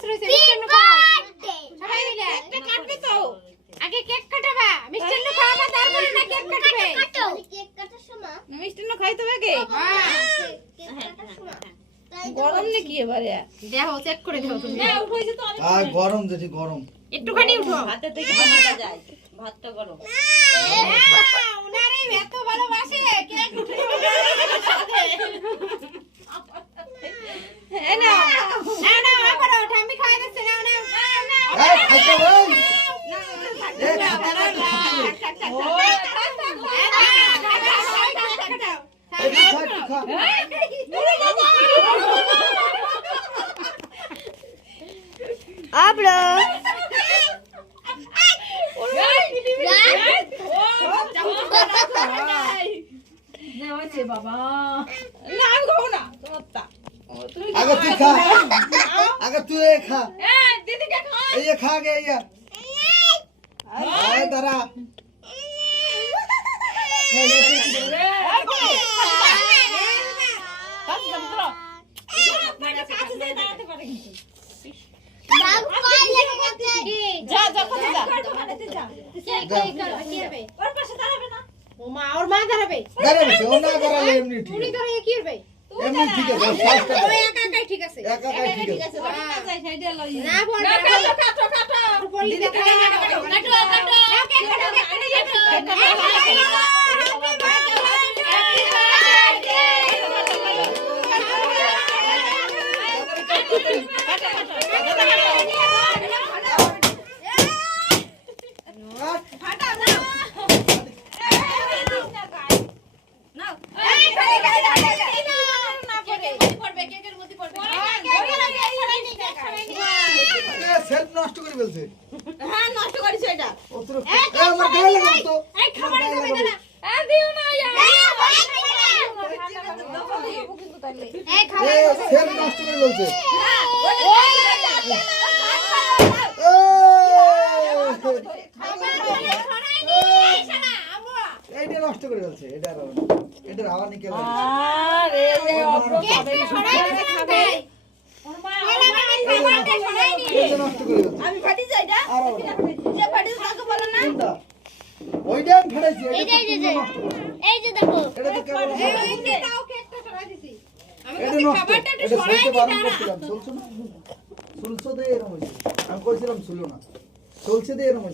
বছর হইছে মিষ্টান্ন খাও সবাই মিলে কেক কাটবে তো আগে কেক কাটাবা মিষ্টান্ন খাওয়াবা তারপরে না কেক কাটবে কেক কাটার সময় মিষ্টান্ন খাইতে হবে কেক কাটার সময় গরম নাকি এবারে দেখো চেক করে দেখো তুমি উঠেছে তো আর গরম দেখি গরম একটুখানি উঠো হাতে থেকে ভাতটা যায় ভাতটা গরম উনারে এত ভালোবাসে কেক উঠে এই না না না আবার ওঠা আমি খাই দিচ্ছি না না এই খাইতে ভাই খা abro বাবা না আমি খাবো না তোমারটা আগে তুই খা আগে তুই খা দিদিকে খা এই খা গে এই আয় দাঁড়া বাবু কই লাগে যা যা কোথায় যা কি হবে ওর পাশে দাঁড়াবে না ও মা ওর মা দাঁড়াবে দাঁড়াবে ও না দাঁড়ালে এমনি ঠিক উনি আছে ধরে কি হবে এমনি ঠিক আছে ফার্স্ট ও একা একাই ঠিক আছে একা একা ঠিক আছে না বল না কাটো কাটো কাটো পড়লি দেখা কাটো কাটো নাও কেক সেলফ নষ্ট করে ফেলছে হ্যাঁ নষ্ট করেছে এটা অতরে আমার গায়ে লাগাবো তো এই খাবার খাবে না দিও না এই খাবার সেলফ নষ্ট করে ফেলছে এইটা নষ্ট করে ফেলছে এটার হাওয়া নিকেল আরে খাবে এইটা নষ্ট করে ফেলছে আমি ফাটি যাই না আর যে ফাটি তাকে বলো না কোনটা ওইটা আমি ফেলাইছি এটা নষ্ট করছে এই যে দেখো এটা তো কেবল দাও কেকটা সরাই দিছি আমি এটা বলছি নষ্ট খাবারটা একটু এটা সরাই সইতে দি বারণ দাঁড়া করছিলাম চলছে না চলছে দিয়ে এরকম হয়েছে আমি কইছিলাম ছিল না চলছে দিয়ে এরকম হয়েছে